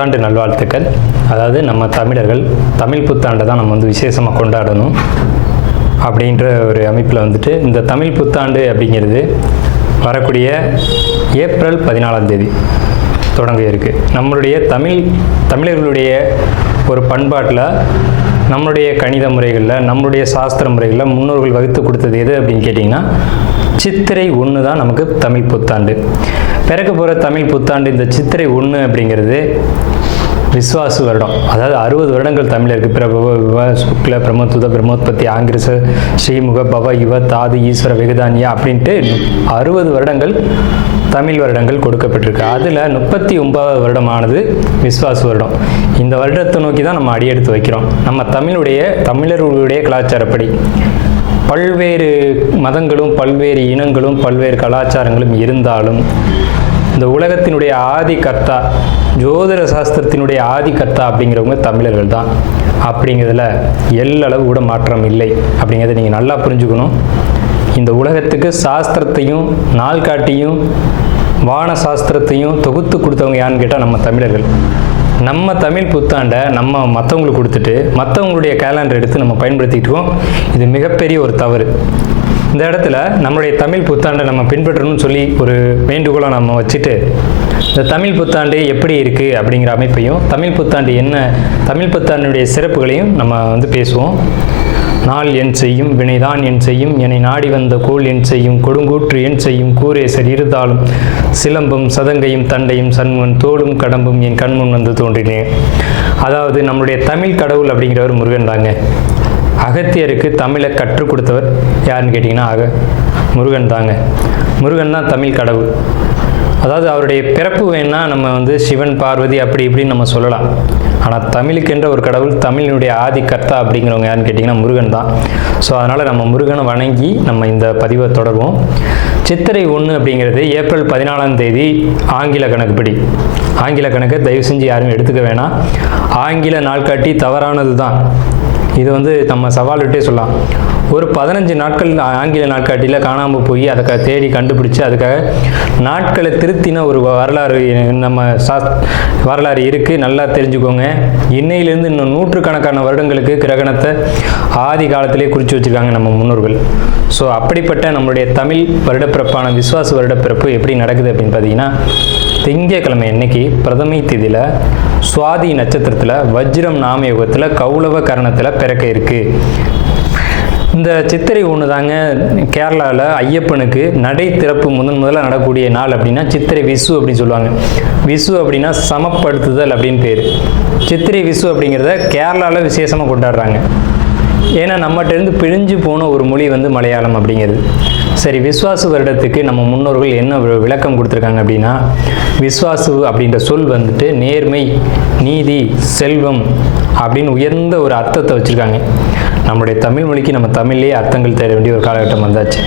புத்தாண்டு நல்வாழ்த்துக்கள். அதாவது நம்ம தமிழர்கள் தமிழ் புத்தாண்டை தான் நம்ம வந்து விசேஷமாக கொண்டாடணும் அப்படின்ற ஒரு அமைப்பில் வந்துட்டு இந்த தமிழ் புத்தாண்டு அப்படிங்கிறது வரக்கூடிய ஏப்ரல் 14 தொடங்க இருக்குது. நம்மளுடைய தமிழர்களுடைய ஒரு பண்பாட்டில், நம்மளுடைய கணித முறைகளில், நம்மளுடைய சாஸ்திர முறைகளில் முன்னோர்கள் வகுத்து கொடுத்தது எது அப்படின்னு கேட்டிங்கன்னா சித்திரை 1 தான் நமக்கு தமிழ் புத்தாண்டு. பிறக்க போகிற தமிழ் புத்தாண்டு இந்த சித்திரை 1 அப்படிங்கிறது விஸ்வாசு வருடம். அதாவது 60 வருடங்கள் தமிழருக்கு பிரபவ விவ சுக்ல பிரமோத்துத பிரம்மோத்பத்தி ஆங்கிரச ஸ்ரீமுக பவ யுவ தாது ஈஸ்வர வெகுதானியா அப்படின்ட்டு 60 வருடங்கள் தமிழ் வருடங்கள் கொடுக்கப்பட்டிருக்கு. அதில் 39வது வருடமானது விஸ்வாசு வருடம். இந்த வருடத்தை நோக்கி தான் நம்ம அடியெடுத்து வைக்கிறோம். நம்ம தமிழர்களுடைய கலாச்சாரப்படி பல்வேறு மதங்களும் பல்வேறு இனங்களும் பல்வேறு கலாச்சாரங்களும் இருந்தாலும் இந்த உலகத்தினுடைய ஆதி கர்த்தா, ஜோதிட சாஸ்திரத்தினுடைய ஆதி கர்த்தா அப்படிங்கிறவங்க தமிழர்கள் தான். அப்படிங்கிறதுல எல்லளவு கூட மாற்றம் இல்லை அப்படிங்கிறத நீங்கள் நல்லா புரிஞ்சுக்கணும். இந்த உலகத்துக்கு சாஸ்திரத்தையும் நாள்காட்டியும் வான சாஸ்திரத்தையும் தொகுத்து கொடுத்தவங்க யாருன்னு கேட்டால் நம்ம தமிழர்கள். நம்ம தமிழ் புத்தாண்டை நம்ம மற்றவங்களுக்கு கொடுத்துட்டு மற்றவங்களுடைய கேலண்டர் எடுத்து நம்ம பயன்படுத்திக்கிட்டோம். இது மிகப்பெரிய ஒரு தவறு. இந்த இடத்துல நம்மளுடைய தமிழ் புத்தாண்டை நம்ம பின்பற்றணும்னு சொல்லி ஒரு வேண்டுகோளை நம்ம வச்சுட்டு இந்த தமிழ் புத்தாண்டு எப்படி இருக்குது அப்படிங்கிற அமைப்பையும் தமிழ் புத்தாண்டு என்ன, தமிழ் புத்தாண்டுடைய சிறப்புகளையும் நம்ம வந்து பேசுவோம். நாள் என் செய்யும் வினைதான் என் செய்யும் என்னை நாடி வந்த கோள் என் செய்யும் கொடுங்கூற்று என் செய்யும் கூரேசர் இருந்தாலும் சிலம்பும் சதங்கையும் தண்டையும் சண்முன் தோளும் கடம்பும் என் கண்முன் வந்து தோன்றினேன். அதாவது நம்மளுடைய தமிழ் கடவுள் அப்படிங்கிறவர் முருகன் தாங்க. அகத்தியருக்கு தமிழை கற்றுக் கொடுத்தவர் யாருன்னு கேட்டிங்கன்னா முருகன் தாங்க. முருகன் தான் தமிழ் கடவுள். அதாவது அவருடைய பிறப்பு வேணால் நம்ம வந்து சிவன் பார்வதி அப்படி இப்படின்னு நம்ம சொல்லலாம். ஆனால் தமிழுக்கென்ற ஒரு கடவுள், தமிழினுடைய ஆதி கர்த்தா அப்படிங்கிறவங்க யாருன்னு கேட்டிங்கன்னா முருகன் தான். ஸோ அதனால் நம்ம முருகனை வணங்கி நம்ம இந்த பதிவை தொடர்வோம். சித்திரை 1 அப்படிங்கிறது ஏப்ரல் 14 ஆங்கில கணக்குப்படி. ஆங்கில கணக்கை தயவு செஞ்சு யாரும் எடுத்துக்க வேணாம். ஆங்கில நாள்காட்டி தவறானது தான். இது வந்து நம்ம சவால் விட்டே சொல்லலாம். ஒரு 15 நாட்கள் ஆங்கில நாட்காட்டியில் காணாமல் போய் அதை தேடி கண்டுபிடிச்சி அதுக்காக நாட்களை திருத்தின ஒரு வரலாறு நம்ம வரலாறு இருக்குது. நல்லா தெரிஞ்சுக்கோங்க. இன்னையிலேருந்து இன்னும் நூற்றுக்கணக்கான வருடங்களுக்கு கிரகணத்தை ஆதி காலத்திலே குறித்து வச்சுருக்காங்க நம்ம முன்னோர்கள். ஸோ அப்படிப்பட்ட நம்மளுடைய தமிழ் வருடப்பிறப்பான விஸ்வாச வருடப்பிறப்பு எப்படி நடக்குது அப்படின்னு பார்த்தீங்கன்னா, திங்கட்கிழமை அன்னைக்கு பிரதமை திதியில் சுவாதி நட்சத்திரத்தில் வஜ்ரம் நாமயோகத்தில் கௌளவ கரணத்தில் பிறக்க இருக்குது. இந்த சித்திரை 1 தாங்க கேரளாவில் ஐயப்பனுக்கு நடை திறப்பு முதல்ல நடக்கக்கூடிய நாள் அப்படின்னா சித்திரை விசு அப்படின்னு சொல்லுவாங்க. விசு அப்படின்னா சமப்படுத்துதல் அப்படின்னு பேர். சித்திரை விசு அப்படிங்கிறத கேரளாவில் விசேஷமாக கொண்டாடுறாங்க. ஏன்னா நம்மகிட்டேருந்து பிழிஞ்சு போன ஒரு மொழி வந்து மலையாளம் அப்படிங்கிறது. சரி, விஸ்வாசு வருடத்துக்கு நம்ம முன்னோர்கள் என்ன விளக்கம் கொடுத்துருக்காங்க அப்படின்னா, விஸ்வாசு அப்படின்ற சொல் வந்துட்டு நேர்மை, நீதி, செல்வம் அப்படின்னு உயர்ந்த ஒரு அர்த்தத்தை வச்சுருக்காங்க. நம்முடைய தமிழ் மொழிக்கு நம்ம தமிழ்லேயே அர்த்தங்கள் தேட வேண்டிய ஒரு காலகட்டம் வந்தாச்சு.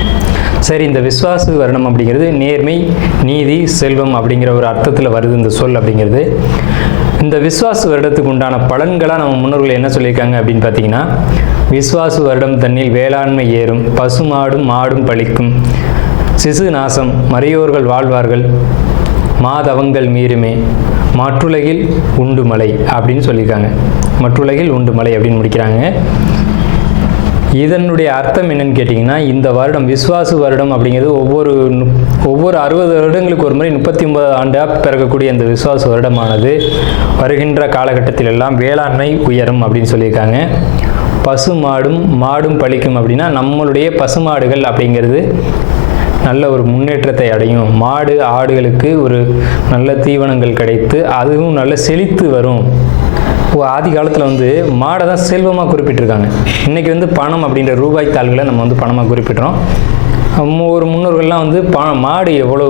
சரி, இந்த விஸ்வாசு வருடம் அப்படிங்கிறது நேர்மை, நீதி, செல்வம் அப்படிங்கிற ஒரு அர்த்தத்தில் வருது இந்த சொல் அப்படிங்கிறது. இந்த விஸ்வாசு வருடத்துக்கு உண்டான பலன்களாக நம்ம முன்னோர்கள் என்ன சொல்லியிருக்காங்க அப்படின்னு பார்த்தீங்கன்னா, விஸ்வாசு வருடம் தன்னில் வேளாண்மை ஏறும், பசுமாடும் மாடும் பழிக்கும், சிசு நாசம், மறையோர்கள் வாழ்வார்கள், மாதவங்கள் மீறுமே, மற்றுலகில் உண்டு மலை அப்படின்னு சொல்லியிருக்காங்க. மற்றுலகில் உண்டு மலை அப்படின்னு முடிக்கிறாங்க. இதனுடைய அர்த்தம் என்னன்னு கேட்டிங்கன்னா, இந்த வருடம் விஸ்வாசு வருடம் அப்படிங்கிறது ஒவ்வொரு 60 வருடங்களுக்கு ஒரு முறை 39 ஆண்டாக பிறக்கக்கூடிய இந்த விஸ்வாசு வருடமானது வருகின்ற காலகட்டத்தில் எல்லாம் வேளாண்மை உயரும் அப்படின்னு சொல்லியிருக்காங்க. மாடும் பழிக்கும் அப்படின்னா நம்மளுடைய பசுமாடுகள் அப்படிங்கிறது நல்ல ஒரு முன்னேற்றத்தை அடையும். மாடு ஆடுகளுக்கு ஒரு நல்ல தீவனங்கள் கிடைத்து அதுவும் நல்ல செழித்து வரும். ஆதி காலத்தில் வந்து மாடை தான் செல்வமாக குறிப்பிட்டிருக்காங்க. இன்றைக்கி வந்து பணம் அப்படின்ற ரூபாய் தாள்களை நம்ம வந்து பணமாக குறிப்பிட்றோம். ஒரு முன்னோர்கள்லாம் வந்து மாடு எவ்வளோ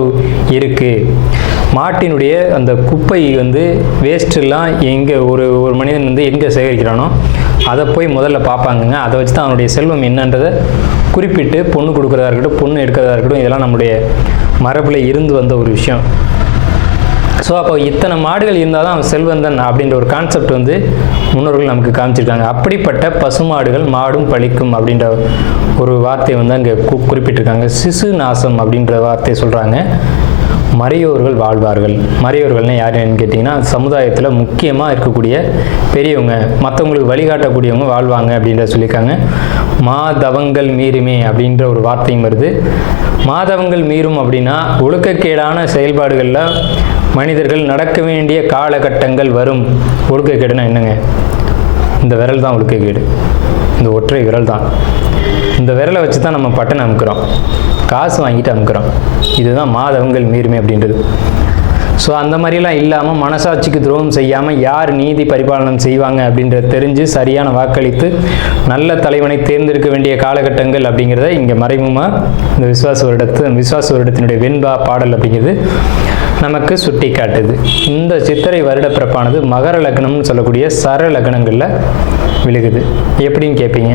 இருக்குது, மாட்டினுடைய அந்த குப்பை வந்து வேஸ்ட்டெல்லாம் எங்கே ஒரு மனிதன் வந்து எங்கே சேகரிக்கிறானோ அதை போய் முதல்ல பார்ப்பாங்கங்க. அதை வச்சு தான் அவனுடைய செல்வம் என்னன்றதை குறிப்பிட்டு பொண்ணு கொடுக்குறதா இருக்கட்டும், பொண்ணு எடுக்கிறதா இருக்கட்டும், இதெல்லாம் நம்முடைய மரபில் இருந்து வந்த ஒரு விஷயம். ஸோ அப்போ இத்தனை மாடுகள் இருந்தால் தான் அவன் செல்வந்தன் அப்படின்ற ஒரு கான்செப்ட் வந்து முன்னோர்கள் நமக்கு காமிச்சிருக்காங்க. அப்படிப்பட்ட பசுமாடுகள் மாடும் பழிக்கும் அப்படின்ற ஒரு வார்த்தையை வந்து அங்கே குறிப்பிட்டிருக்காங்க. சிசு நாசம் அப்படின்ற வார்த்தையை சொல்கிறாங்க. மறையோர்கள் வாழ்வார்கள். மறையோர்கள்னால் யாருன்னு கேட்டிங்கன்னா சமுதாயத்தில் முக்கியமாக இருக்கக்கூடிய பெரியவங்க, மற்றவங்களுக்கு வழிகாட்டக்கூடியவங்க வாழ்வாங்க அப்படின்ற சொல்லியிருக்காங்க. மாதவங்கள் மீறுமே அப்படின்ற ஒரு வார்த்தையும் வருது. மாதவங்கள் மீறும் அப்படின்னா ஒழுக்கக்கேடான செயல்பாடுகளில் மனிதர்கள் நடக்க வேண்டிய காலகட்டங்கள் வரும். ஒழுக்கக்கேடுனா என்னங்க? இந்த விரல் தான் ஒழுக்கக்கேடு, இந்த ஒற்றை விரல் தான். இந்த விரலை வச்சு தான் நம்ம பட்டனை அமுக்கிறோம், காசு வாங்கிட்டு அமுக்கிறோம். இதுதான் மாதவங்கள் மீறுமே அப்படின்றது. ஸோ அந்த மாதிரிலாம் இல்லாமல் மனசாட்சிக்கு துரோகம் செய்யாமல் யார் நீதி பரிபாலனம் செய்வாங்க அப்படின்றத தெரிஞ்சு சரியான வாக்களித்து நல்ல தலைவனை தேர்ந்தெடுக்க வேண்டிய காலகட்டங்கள் அப்படிங்கிறத இங்கே மறைமுகமாக இந்த விசுவாச வருடத்தினுடைய வெண்பா பாடல் அப்படிங்கிறது நமக்கு சுட்டி காட்டுது. இந்த சித்திரை வருட பிறப்பானது மகர லக்னம்னு சொல்லக்கூடிய சர லக்னங்களில் விழுகுது. எப்படின்னு கேட்பீங்க?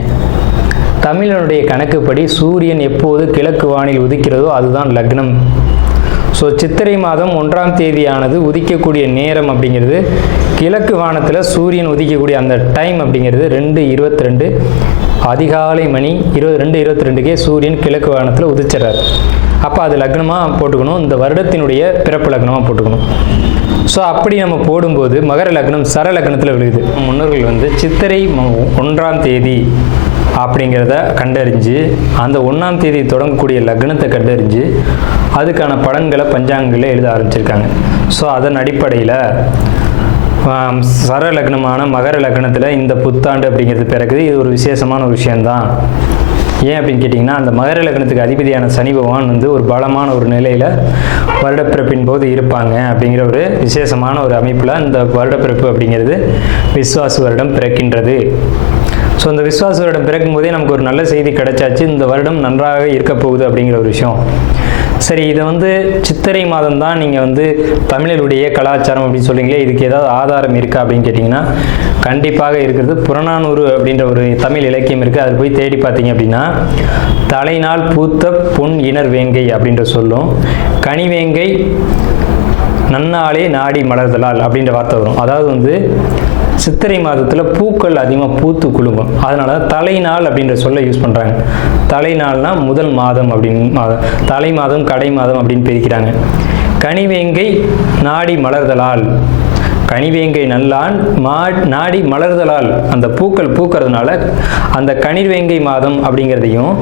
தமிழனுடைய கணக்குப்படி சூரியன் எப்போது கிழக்கு வானில் உதிக்கிறதோ அதுதான் லக்னம். ஸோ சித்திரை மாதம் 1ஆம் தேதியானது உதிக்கக்கூடிய நேரம் அப்படிங்கிறது கிழக்கு வானத்தில் சூரியன் உதிக்கக்கூடிய அந்த டைம் அப்படிங்கிறது 2:22 அதிகாலை மணி 2:22க்கே சூரியன் கிழக்கு வானத்தில் உதிச்சிடறாரு. அப்போ அது லக்னமாக போட்டுக்கணும், இந்த வருடத்தினுடைய பிறப்பு லக்னமாக போட்டுக்கணும். ஸோ அப்படி நம்ம போடும்போது மகர லக்னம் சர லக்னத்தில் விழுகுது. முன்னோர்கள் சித்திரை 1ஆம் தேதி அப்படிங்கிறத கண்டறிஞ்சு அந்த 1ஆம் தேதி தொடங்கக்கூடிய லக்னத்தை கண்டறிஞ்சு அதுக்கான பலன்களை பஞ்சாங்கங்களில் எழுத ஆரம்பிச்சிருக்காங்க. ஸோ அதன் அடிப்படையில் சர லக்னமான மகர லக்னத்தில் இந்த புத்தாண்டு அப்படிங்கிறது பிறகுது. இது ஒரு விசேஷமான ஒரு விஷயந்தான். ஏன் அப்படின்னு கேட்டிங்கன்னா, அந்த மகர லக்னத்துக்கு அதிபதியான சனி பகவான் ஒரு பலமான ஒரு நிலையில் வருடப்பிறப்பின் போது இருப்பாங்க அப்படிங்கிற ஒரு விசேஷமான ஒரு அமைப்பில் இந்த வருடப்பிறப்பு அப்படிங்கிறது விஸ்வாச வருடம் பிறக்கின்றது. ஸோ இந்த விஸ்வாச வருடம் பிறக்கும் போதே நமக்கு ஒரு நல்ல செய்தி கிடைச்சாச்சு, இந்த வருடம் நன்றாக இருக்க போகுது அப்படிங்கிற ஒரு விஷயம். சரி, இதை சித்திரை மாதம் தான் நீங்கள் தமிழருடைய கலாச்சாரம் அப்படின்னு சொல்றீங்களே, இதுக்கு ஏதாவது ஆதாரம் இருக்கா அப்படின்னு கேட்டிங்கன்னா கண்டிப்பாக இருக்கிறது. புறநானூறு அப்படின்ற ஒரு தமிழ் இலக்கியம் இருக்குது. அதில் போய் தேடி பார்த்தீங்க அப்படின்னா தலைநாள் பூத்த பொன் இணர் வேங்கை அப்படின்ற சொல்லும், கனிவேங்கை நன்னாளே நாடி மலர்தலால் அப்படின்ற வார்த்தை வரும். அதாவது சித்திரை மாதத்தில் பூக்கள் அதிகமாக பூத்து குலுங்கும். அதனால தலைநாள் அப்படின்ற சொல்ல யூஸ் பண்ணுறாங்க. தலைநாள்னா முதல் மாதம் அப்படின்னு, தலை மாதம் கடை மாதம் அப்படின்னு பிரிக்கிறாங்க. கனிவேங்கை நாடி மலர்தலால், கனிவேங்கை நல்லான் நாடி மலர்தலால், அந்த பூக்கள் பூக்கிறதுனால அந்த கனிவேங்கை மாதம் அப்படிங்கிறதையும்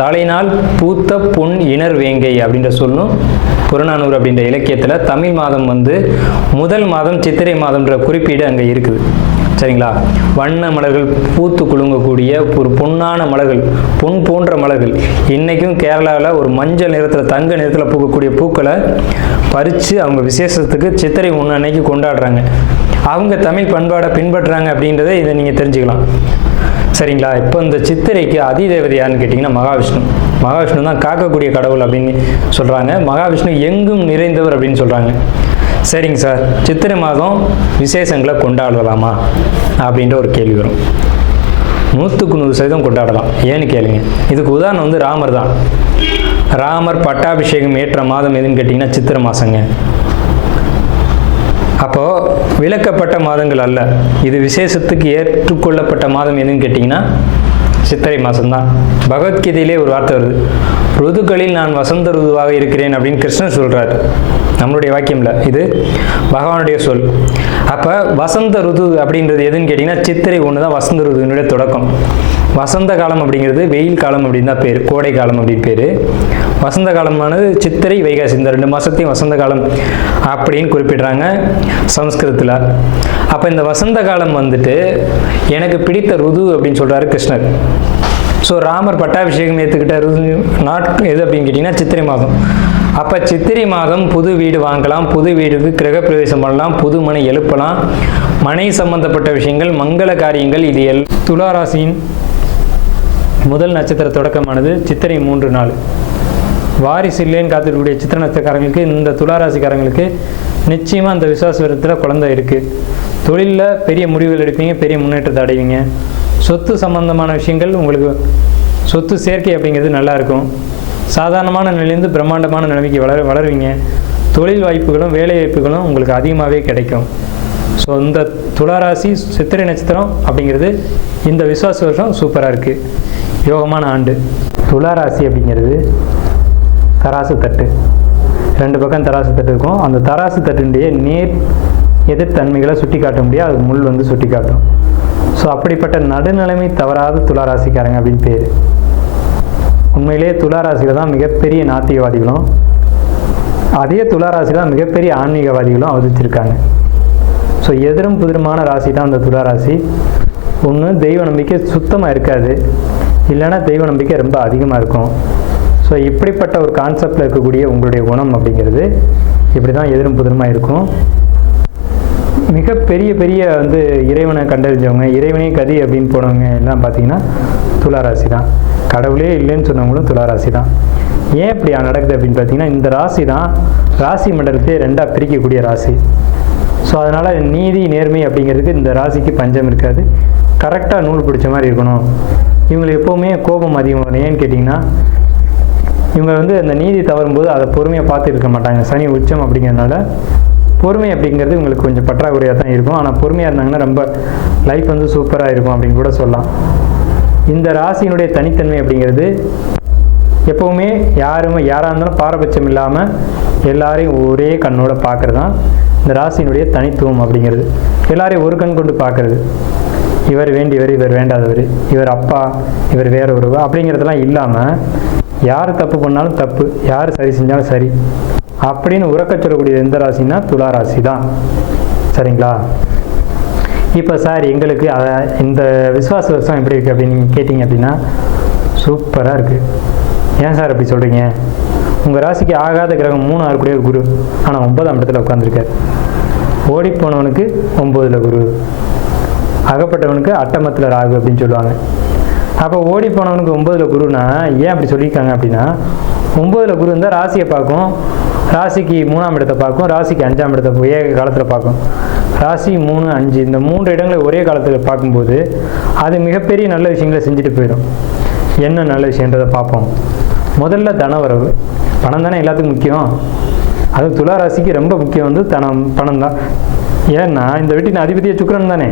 தலைநாள் பூத்த பொன் இணர் வேங்கை அப்படின்ற சொல்லும் புறநானூறு அப்படின்ற இலக்கியத்தில் தமிழ் மாதம் முதல் மாதம் சித்திரை மாதம்ன்ற குறிப்பீடு அங்கே இருக்குது. சரிங்களா? வண்ண மலர்கள் பூத்து குலுங்கக்கூடிய ஒரு பொன்னான மலர்கள், பொன் போன்ற மலர்கள். இன்றைக்கும் கேரளாவில் ஒரு மஞ்சள் நிறத்தில் தங்க நிறத்தில் பூக்கக்கூடிய பூக்களை பறித்து அவங்க விசேஷத்துக்கு சித்திரை 1 அன்னைக்கு கொண்டாடுறாங்க. அவங்க தமிழ் பண்பாடை பின்பற்றுறாங்க அப்படின்றத இதை நீங்கள் தெரிஞ்சுக்கலாம். சரிங்களா? இப்போ இந்த சித்திரைக்கு அதிதேவதை யாருன்னு கேட்டிங்கன்னா மகாவிஷ்ணு. மகாவிஷ்ணு தான் காக்கக்கூடிய கடவுள் அப்படின்னு சொல்கிறாங்க. மகாவிஷ்ணு எங்கும் நிறைந்தவர் அப்படின்னு சொல்கிறாங்க. சரிங்க சார், சித்திரை மாதம் விசேஷங்களை கொண்டாடலாமா அப்படின்ற ஒரு கேள்வி வரும். 100% கொண்டாடலாம். ஏன்னு கேளுங்க. இதுக்கு உதாரணம் ராமர் தான். ராமர் பட்டாபிஷேகம் ஏற்ற மாதம் எதுன்னு கேட்டிங்கன்னா சித்திரை மாதங்க. அப்போது விலக்கப்பட்ட மாதங்கள் அல்ல, இது விசேஷத்துக்கு ஏற்றுக்கொள்ளப்பட்ட மாதம் எதுன்னு கேட்டிங்கன்னா சித்திரை மாதம்தான். பகவத்கீதையிலே ஒரு வார்த்தை வருது, ருதுக்களில் நான் வசந்த ருதுவாக இருக்கிறேன் அப்படின்னு கிருஷ்ணன் சொல்கிறார். நம்மளுடைய வாக்கியம்ல, இது பகவானுடைய சொல். அப்போ வசந்த ருது அப்படின்றது எதுன்னு கேட்டிங்கன்னா சித்திரை 1 தான் வசந்த ருதுனுடைய தொடக்கம். வசந்த காலம் அப்படிங்கிறது வெயில் காலம் அப்படின்னு தான் பேர், கோடை காலம் அப்படின்னு பேர். வசந்த காலமானது சித்திரை வைகாசி, இந்த 2 மாதத்தையும் வசந்த காலம் அப்படின்னு குறிப்பிடுறாங்க சமஸ்கிருதத்தில். அப்போ இந்த வசந்த காலம் எனக்கு பிடித்த ருது அப்படின்னு சொல்கிறாரு கிருஷ்ணர். ஸோ ராமர் பட்டாபிஷேகம் ஏற்றுக்கிட்ட நாட்கள் எது அப்படின்னு கேட்டிங்கன்னா சித்திரை மாதம். அப்போ சித்திரை மாதம் புது வீடு வாங்கலாம், புது வீடுக்கு கிரகப்பிரவேசம் பண்ணலாம், புது மனை எழுப்பலாம், மனை சம்பந்தப்பட்ட விஷயங்கள், மங்கள காரியங்கள், இது துளாராசியின் முதல் நட்சத்திர தொடக்கமானது சித்திரை 3 நாள். வாரிசு இல்லைன்னு காத்திருக்கக்கூடிய சித்திரை நட்சத்திரக்காரங்களுக்கு, இந்த துளாராசிக்காரங்களுக்கு நிச்சயமாக அந்த விசுவாச வருடத்தில் குழந்தை இருக்குது. தொழிலில் பெரிய முடிவுகள் எடுப்பீங்க, பெரிய முன்னேற்றத்தை அடைவீங்க. சொத்து சம்பந்தமான விஷயங்கள், உங்களுக்கு சொத்து சேர்க்கை அப்படிங்கிறது நல்லாயிருக்கும். சாதாரணமான நிலையிலேருந்து பிரம்மாண்டமான நிலைமைக்கு வளருவீங்க. தொழில் வாய்ப்புகளும் வேலை வாய்ப்புகளும் உங்களுக்கு அதிகமாகவே கிடைக்கும். ஸோ இந்த துளாராசி சித்திரை நட்சத்திரம் அப்படிங்கிறது இந்த விசுவாச வருஷம் சூப்பராக இருக்குது, யோகமான ஆண்டு. துளாராசி அப்படிங்கிறது தராசு தட்டு. 2 பக்கம் தராசு தட்டு இருக்கும். அந்த தராசு தட்டுடைய நேர் எதிர்த்தன்மைகளை சுட்டி காட்ட முடியாது, அது முள் வந்து சுட்டி காட்டும். ஸோ அப்படிப்பட்ட நடுநிலைமை தவறாத துளாராசிக்காரங்க அப்படின்னு பேர். உண்மையிலேயே துளாராசியில் தான் மிகப்பெரிய நாத்திகவாதிகளும் அதே துளாராசியில் தான் மிகப்பெரிய ஆன்மீகவாதிகளும் அவதரிச்சிருக்காங்க. ஸோ எதிரும் புதிருமான ராசி தான் அந்த துளாராசி. ஒன்று தெய்வ நம்பிக்கை சுத்தமாக இருக்காது, இல்லைன்னா தெய்வ நம்பிக்கை ரொம்ப அதிகமாக இருக்கும். ஸோ இப்படிப்பட்ட ஒரு கான்செப்டில் இருக்கக்கூடிய உங்களுடைய குணம் அப்படிங்கிறது இப்படி தான் எதிரும் புதிருமாக இருக்கும். மிகப்பெரிய பெரிய வந்து இறைவனை கண்டறிஞ்சவங்க, இறைவனே கதி அப்படின்னு போனவங்க எல்லாம் பார்த்தீங்கன்னா துளாராசி தான். கடவுளே இல்லைன்னு சொன்னவங்களும் துளாராசி தான். ஏன் இப்படி நடக்குது அப்படின்னு பார்த்தீங்கன்னா, இந்த ராசி தான் ராசி மண்டலத்தையே 2ஆக பிரிக்கக்கூடிய ராசி. ஸோ அதனால் நீதி நேர்மை அப்படிங்கிறதுக்கு இந்த ராசிக்கு பஞ்சம் இருக்காது. கரெக்டாக நூல் பிடிச்ச மாதிரி இருக்கணும். இவங்களுக்கு எப்போவுமே கோபம் அதிகம் வரும். ஏன்னு கேட்டிங்கன்னா, இவங்க வந்து அந்த நீதி தவறும்போது அதை பொறுமையாக பார்த்து இருக்க மாட்டாங்க. சனி உச்சம் அப்படிங்கிறதுனால பொறுமை அப்படிங்கிறது இவங்களுக்கு கொஞ்சம் பற்றாக்குறையாக தான் இருக்கும். ஆனால் பொறுமையாக இருந்தாங்கன்னா ரொம்ப லைஃப் வந்து சூப்பராக இருக்கும் அப்படின்னு கூட சொல்லலாம். இந்த ராசியினுடைய தனித்தன்மை அப்படிங்கிறது எப்போவுமே யாராக இருந்தாலும் பாரபட்சம் இல்லாமல் எல்லாரையும் ஒரே கண்ணோட பார்க்குறது தான் இந்த ராசியினுடைய தனித்துவம் அப்படிங்கிறது. எல்லாரையும் ஒரு கண் கொண்டு பார்க்குறது. இவர் வேண்டியவர், இவர் வேண்டாதவர், இவர் அப்பா, இவர் வேற ஒருவா அப்படிங்கிறதெல்லாம் இல்லாமல் யார் தப்பு பண்ணாலும் தப்பு, யார் சரி செஞ்சாலும் சரி அப்படின்னு உறக்க சொல்லக்கூடிய எந்த ராசின்னா துளாராசி தான். சரிங்களா? இப்போ சார் எங்களுக்கு இந்த விசுவாச வருஷம் எப்படி இருக்குது அப்படின்னு நீங்கள் கேட்டிங்க அப்படின்னா சூப்பராக இருக்குது. ஏன் சார் அப்படி சொல்கிறீங்க? உங்கள் ராசிக்கு ஆகாத கிரகம் 3 ஆகக்கூடிய குரு, ஆனால் 9ஆம் இடத்துல உட்காந்துருக்கார். ஓடிப்போனவனுக்கு 9ல் குரு, அகப்பட்டவனுக்கு அட்டமத்தில் ராகு அப்படின்னு சொல்லுவாங்க. அப்போ ஓடிப்போனவனுக்கு 9ல் குருனா ஏன் அப்படி சொல்லியிருக்காங்க அப்படின்னா, 9ல் குரு இருந்தால் ராசியை பார்க்கும், ராசிக்கு 3ஆம் இடத்தை பார்க்கும், ராசிக்கு 5ஆம் இடத்தை ஏக காலத்தில் பார்க்கும். ராசி 3, 5 இந்த 3 இடங்களை ஒரே காலத்தில் பார்க்கும்போது அது மிகப்பெரிய நல்ல விஷயங்களை செஞ்சுட்டு போயிடும். என்ன நல்ல விஷயன்றதை பார்ப்போம். முதல்ல தனவரவு. பணம் தானே எல்லாத்துக்கும் முக்கியம். அது துளாராசிக்கு ரொம்ப முக்கியம் வந்து பணம் தான். ஏன்னா இந்த வீட்டின் அதிபதிய சுக்கிரன் தானே.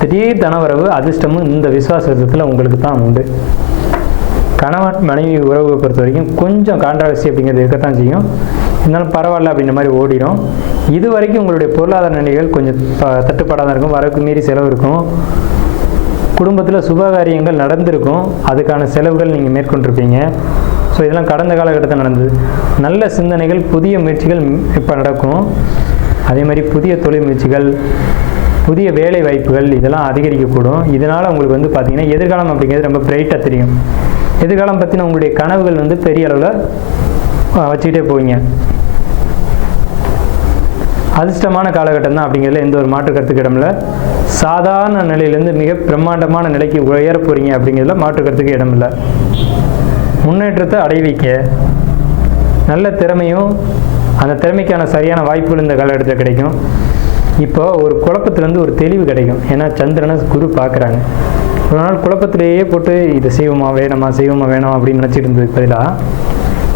திடீர் தனவரவு அதிர்ஷ்டமும் இந்த விசுவாச வருஷத்தில் உங்களுக்கு தான் உண்டு. கணவன் மனைவி உறவை பொறுத்த வரைக்கும் கொஞ்சம் கான்ட்ராவர்சி அப்படிங்கிறது இருக்கத்தான் செய்யும். இருந்தாலும் பரவாயில்ல அப்படின்ற மாதிரி ஓடிடும். இது வரைக்கும் உங்களுடைய பொருளாதார நிலைகள் கொஞ்சம் தட்டுப்பாடாக இருக்கும். வரவுக்கு மீறி செலவு இருக்கும். குடும்பத்தில் சுபகாரியங்கள் நடந்திருக்கும், அதுக்கான செலவுகள் நீங்கள் மேற்கொண்டிருப்பீங்க. ஸோ இதெல்லாம் கடந்த காலகட்டத்தில் நடந்தது. நல்ல சிந்தனைகள், புதிய முயற்சிகள் இப்போ நடக்கும். அதே மாதிரி புதிய தொழில் முயற்சிகள், புதிய வேலை வாய்ப்புகள் இதெல்லாம் அதிகரிக்கக்கூடும். இதனால் உங்களுக்கு வந்து பார்த்திங்கன்னா எதிர்காலம் அப்படிங்கிறது ரொம்ப பிரைட்டாக தெரியும். எதிர்காலம் பற்றின உங்களுடைய கனவுகள் வந்து பெரிய அளவில் வச்சுக்கிட்டே போவீங்க. அதிர்ஷ்டமான காலகட்டம் தான் அப்படிங்கிறதுல எந்த ஒரு மாற்று கருத்துக்கு இடமில்ல. சாதாரண நிலையிலேருந்து மிக பிரம்மாண்டமான நிலைக்கு உயர போகிறீங்க அப்படிங்கிறதுல மாற்று கருத்துக்கு இடமில்லை. முன்னேற்றத்தை அடைவிக்க நல்ல திறமையும் அந்த திறமைக்கான சரியான வாய்ப்புகள் இந்த காலகட்டத்தில் கிடைக்கும். இப்போ ஒரு குழப்பத்திலேருந்து ஒரு தெளிவு கிடைக்கும். ஏன்னா சந்திரனை குரு பார்க்குறாங்க. ஒரு நாள் குழப்பத்திலேயே போட்டு இதை செய்வோமா வேணாம் அப்படின்னு நினச்சிட்டு இருந்ததுக்கு பதிலாக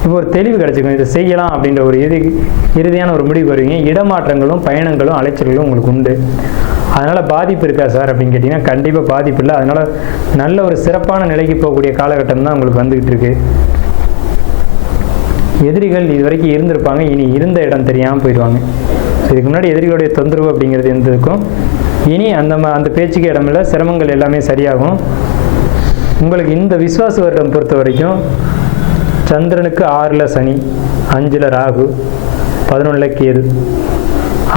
இப்போ ஒரு தெளிவு கிடைச்சிக்கும். இதை செய்யலாம் அப்படின்ற ஒரு இறுதியான ஒரு முடிவு வருவீங்க. இடமாற்றங்களும் பயணங்களும் அலைச்சல்களும் உங்களுக்கு உண்டு. அதனால் பாதிப்பு இருக்கா சார் அப்படின்னு கேட்டிங்கன்னா கண்டிப்பாக பாதிப்பு இல்லை. அதனால் நல்ல ஒரு சிறப்பான நிலைக்கு போகக்கூடிய காலகட்டம் தான் உங்களுக்கு வந்துக்கிட்டு இருக்கு. எதிரிகள் இது வரைக்கும் இருந்திருப்பாங்க, இனி இருந்த இடம் தெரியாமல் போயிடுவாங்க. இதுக்கு முன்னாடி எதிரிகளுடைய தொந்தரவு அப்படிங்கிறது இருந்திருக்கும். இனி அந்த பேச்சுக்கு இடமில்லை. சிரமங்கள் எல்லாமே சரியாகும். உங்களுக்கு இந்த விசுவாச வருடம் பொறுத்த வரைக்கும் சந்திரனுக்கு 6ல் சனி, 5ல் ராகு, 11ல் கேது.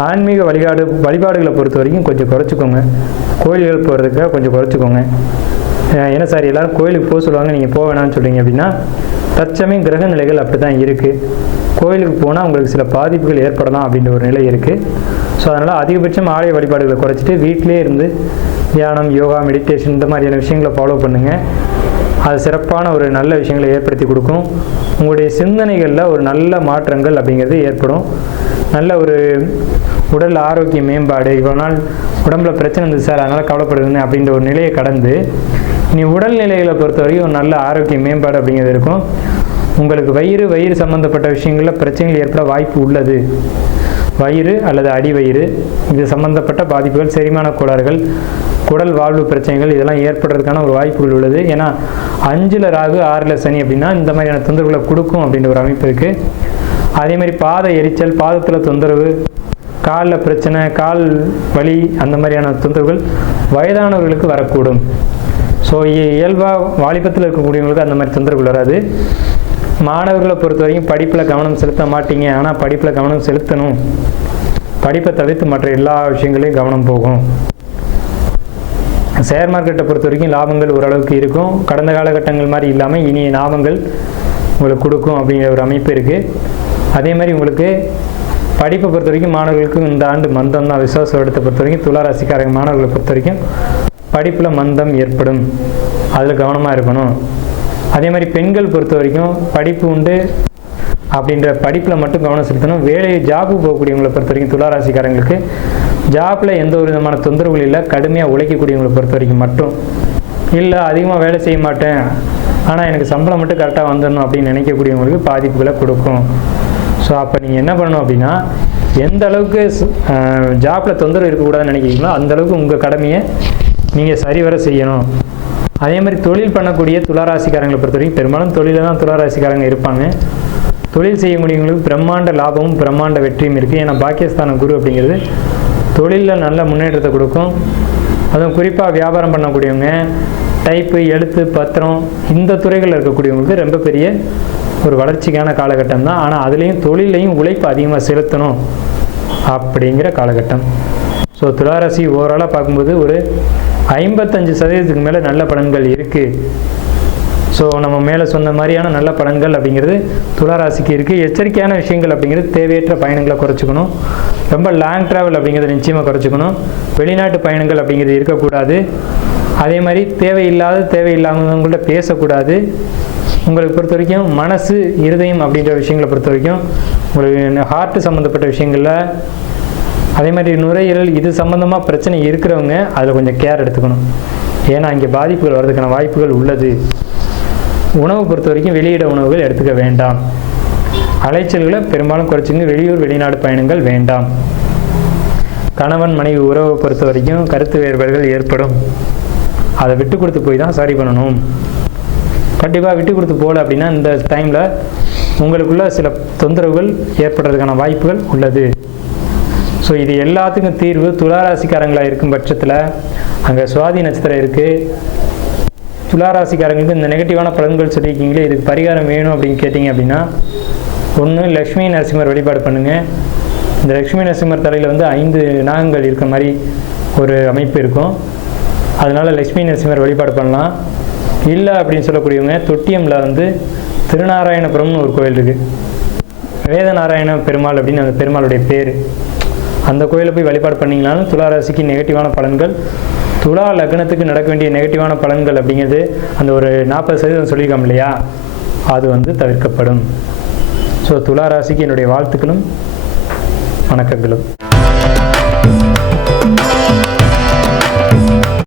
ஆன்மீக வழிபாடுகளை பொறுத்த வரைக்கும் கொஞ்சம் குறைச்சிக்கோங்க. கோயில்கள் போகிறதுக்காக கொஞ்சம் குறைச்சிக்கோங்க. ஏன்னா சார் எல்லோரும் கோயிலுக்கு போக சொல்லுவாங்க, நீங்கள் போக வேணாம்னு சொல்கிறீங்க அப்படின்னா தற்சமயம் கிரக நிலைகள் அப்படி தான் இருக்குது. கோயிலுக்கு போனால் உங்களுக்கு சில பாதிப்புகள் ஏற்படலாம் அப்படின்ற ஒரு நிலை இருக்குது. ஸோ அதனால் அதிகபட்சம் ஆலய வழிபாடுகளை குறைச்சிட்டு வீட்டிலே இருந்து தியானம், யோகா, மெடிடேஷன் இந்த மாதிரியான விஷயங்களை ஃபாலோ பண்ணுங்கள். அது சிறப்பான ஒரு நல்ல விஷயங்களை ஏற்படுத்தி கொடுக்கும். உங்களுடைய சிந்தனைகளில் ஒரு நல்ல மாற்றங்கள் அப்படிங்கிறது ஏற்படும். நல்ல ஒரு உடல் ஆரோக்கிய மேம்பாடு. இவ்வளோ நாள் உடம்புல பிரச்சனை இருந்தது சார், அதனால் கவலைப்படுதுன்னு அப்படின்ற ஒரு நிலையை கடந்து இனி உடல்நிலைகளை பொறுத்த வரைக்கும் ஒரு நல்ல ஆரோக்கிய மேம்பாடு அப்படிங்கிறது இருக்கும். உங்களுக்கு வயிறு சம்மந்தப்பட்ட விஷயங்களில் பிரச்சனைகள் ஏற்பட வாய்ப்பு உள்ளது. வயிறு அல்லது அடிவயிறு இது சம்பந்தப்பட்ட பாதிப்புகள், செரிமான கோளாறுகள், குடல் வாழ்வு பிரச்சனைகள் இதெல்லாம் ஏற்படுறதுக்கான ஒரு வாய்ப்புகள் உள்ளது. ஏன்னா 5ல் ராகு 6ல் சனி அப்படின்னா இந்த மாதிரியான தொந்தரவுகளை கொடுக்கும் அப்படின்ற ஒரு அமைப்பு இருக்குது. அதே மாதிரி பாத எரிச்சல், பாதத்தில் தொந்தரவு, காலில் பிரச்சனை, கால் வலி, அந்த மாதிரியான தொந்தரவுகள் வயதானவர்களுக்கு வரக்கூடும். ஸோ இயல்பாக வாலிபத்தில் இருக்கக்கூடியவங்களுக்கு அந்த மாதிரி தொந்தரவுகள் வராது. மாணவர்களை பொறுத்த வரைக்கும் படிப்பில் கவனம் செலுத்த மாட்டீங்க, ஆனால் படிப்பில் கவனம் செலுத்தணும். படிப்பை தவிர்த்து மற்ற எல்லா விஷயங்களையும் கவனம் போகும். ஷேர் மார்க்கெட்டை பொறுத்த வரைக்கும் லாபங்கள் ஓரளவுக்கு இருக்கும். கடந்த காலகட்டங்கள் மாதிரி இல்லாமல் இனிய லாபங்கள் உங்களுக்கு கொடுக்கும் அப்படிங்கிற ஒரு அமைப்பு இருக்குது. அதே மாதிரி உங்களுக்கு படிப்பை பொறுத்த வரைக்கும் மாணவர்களுக்கு இந்த ஆண்டு மந்தம் தான். விசுவாச வருடத்தை பொறுத்த வரைக்கும் துளாராசிக்காரங்க மாணவர்களை பொறுத்த வரைக்கும் படிப்பில் மந்தம் ஏற்படும், அதில் கவனமாக இருக்கணும். அதே மாதிரி பெண்கள் பொறுத்த வரைக்கும் படிப்பு உண்டு அப்படின்ற படிப்பில் மட்டும் கவனம் செலுத்தணும். ஜாபு போகக்கூடியவங்களை பொறுத்த வரைக்கும் துளாராசிக்காரங்களுக்கு ஜாப்பில் எந்த ஒரு விதமான தொந்தரவுகள் இல்லை. கடுமையாக உழைக்கக்கூடியவங்களை பொறுத்த வரைக்கும் மட்டும் இல்லை, அதிகமாக வேலை செய்ய மாட்டேன் ஆனால் எனக்கு சம்பளம் மட்டும் கரெக்டாக வந்துடணும் அப்படின்னு நினைக்கக்கூடியவங்களுக்கு பாதிப்புகளை கொடுக்கும். ஸோ அப்போ நீங்கள் என்ன பண்ணணும் அப்படின்னா, எந்த அளவுக்கு ஜாப்பில் தொந்தரவு இருக்கக்கூடாதுன்னு நினைக்கிறீங்களோ அந்த அளவுக்கு உங்கள் கடமையை நீங்கள் சரிவர செய்யணும். அதே மாதிரி தொழில் பண்ணக்கூடிய துளாராசிக்காரங்களை பொறுத்த வரைக்கும் பெரும்பாலும் தொழிலில் தான் துளாராசிக்காரங்க இருப்பாங்க. தொழில் செய்யக்கூடியவங்களுக்கு பிரம்மாண்ட லாபமும் பிரம்மாண்ட வெற்றியும் இருக்குது. ஏன்னா பாக்கியஸ்தான குரு அப்படிங்கிறது தொழிலில் நல்ல முன்னேற்றத்தை கொடுக்கும். அதுவும் குறிப்பாக வியாபாரம் பண்ணக்கூடியவங்க, டைப்பு, எழுத்து, பத்திரம், இந்த துறைகளில் இருக்கக்கூடியவங்களுக்கு ரொம்ப பெரிய ஒரு வளர்ச்சிக்கான காலகட்டம் தான். ஆனால் அதுலேயும் தொழிலையும் உழைப்பு அதிகமாக செலுத்தணும் அப்படிங்கிற காலகட்டம். ஸோ துளாராசி ஓவராலாக பார்க்கும்போது ஒரு 55% மேலே நல்ல பலன்கள் இருக்குது. ஸோ நம்ம மேலே சொன்ன மாதிரியான நல்ல பலன்கள் அப்படிங்கிறது துளாராசிக்கு இருக்குது. எச்சரிக்கையான விஷயங்கள் அப்படிங்கிறது தேவையற்ற பயணங்களை குறைச்சிக்கணும். ரொம்ப லாங் ட்ராவல் அப்படிங்கிறத நிச்சயமாக குறைச்சிக்கணும். வெளிநாட்டு பயணங்கள் அப்படிங்கிறது இருக்கக்கூடாது. அதே மாதிரி தேவையில்லாதவங்கள்ட்ட பேசக்கூடாது. உங்களுக்கு பொறுத்த வரைக்கும் மனசு, இருதயம் அப்படின்ற விஷயங்களை பொறுத்த வரைக்கும் உங்களுக்கு ஹார்ட்டு சம்மந்தப்பட்ட விஷயங்களில், அதே மாதிரி நுரையீரல் இது சம்மந்தமாக பிரச்சனை இருக்கிறவங்க அதில் கொஞ்சம் கேர் எடுத்துக்கணும். ஏன்னா இங்கே பாதிப்புகள் வர்றதுக்கான வாய்ப்புகள் உள்ளது. உணவு பொறுத்த வரைக்கும் வெளியிட உணவுகள் எடுத்துக்க வேண்டாம். அலைச்சல்களை பெரும்பாலும் குறைச்சிங்க. வெளியூர் வெளிநாடு பயணங்கள் வேண்டாம். கணவன் மனைவி உறவை பொறுத்த வரைக்கும் கருத்து வேறுபாடுகள் ஏற்படும். அதை விட்டு கொடுத்து போய் தான் சரி பண்ணணும். கண்டிப்பாக விட்டு கொடுத்து போகல அப்படின்னா இந்த டைமில் உங்களுக்குள்ள சில தொந்தரவுகள் ஏற்படுறதுக்கான வாய்ப்புகள் உள்ளது. ஸோ இது எல்லாத்துக்கும் தீர்வு துளாராசிக்காரங்களாக இருக்கும் பட்சத்தில் அங்கே சுவாதி நட்சத்திரம் இருக்குது. துளாராசிக்காரங்களுக்கு இந்த நெகட்டிவான பலன்கள் சொல்லியிருக்கீங்களே, இதுக்கு பரிகாரம் வேணும் அப்படின்னு கேட்டிங்க அப்படின்னா, ஒன்று லக்ஷ்மி நரசிம்மர் வழிபாடு பண்ணுங்கள். இந்த லக்ஷ்மி நரசிம்மர் தலையில் 5 நாகங்கள் இருக்க மாதிரி ஒரு அமைப்பு இருக்கும். அதனால் லக்ஷ்மி நரசிம்மர் வழிபாடு பண்ணலாம். இல்லை அப்படின்னு சொல்லக்கூடியவங்க தொட்டியமில் திருநாராயணபுரம்னு ஒரு கோயில் இருக்குது. வேதநாராயண பெருமாள் அப்படின்னு அந்த பெருமாளுடைய பேர். அந்த கோயிலை போய் வழிபாடு பண்ணிங்கனாலும் துளாராசிக்கு நெகட்டிவான பலன்கள், துலா லக்னத்துக்கு நடக்க வேண்டிய நெகட்டிவான பலன்கள் அப்படிங்கிறது அந்த ஒரு 40% சொல்லியிருக்கோம் இல்லையா, அது தவிர்க்கப்படும். ஸோ துளாராசிக்கு என்னுடைய வாழ்த்துக்களும் வணக்கங்களும்.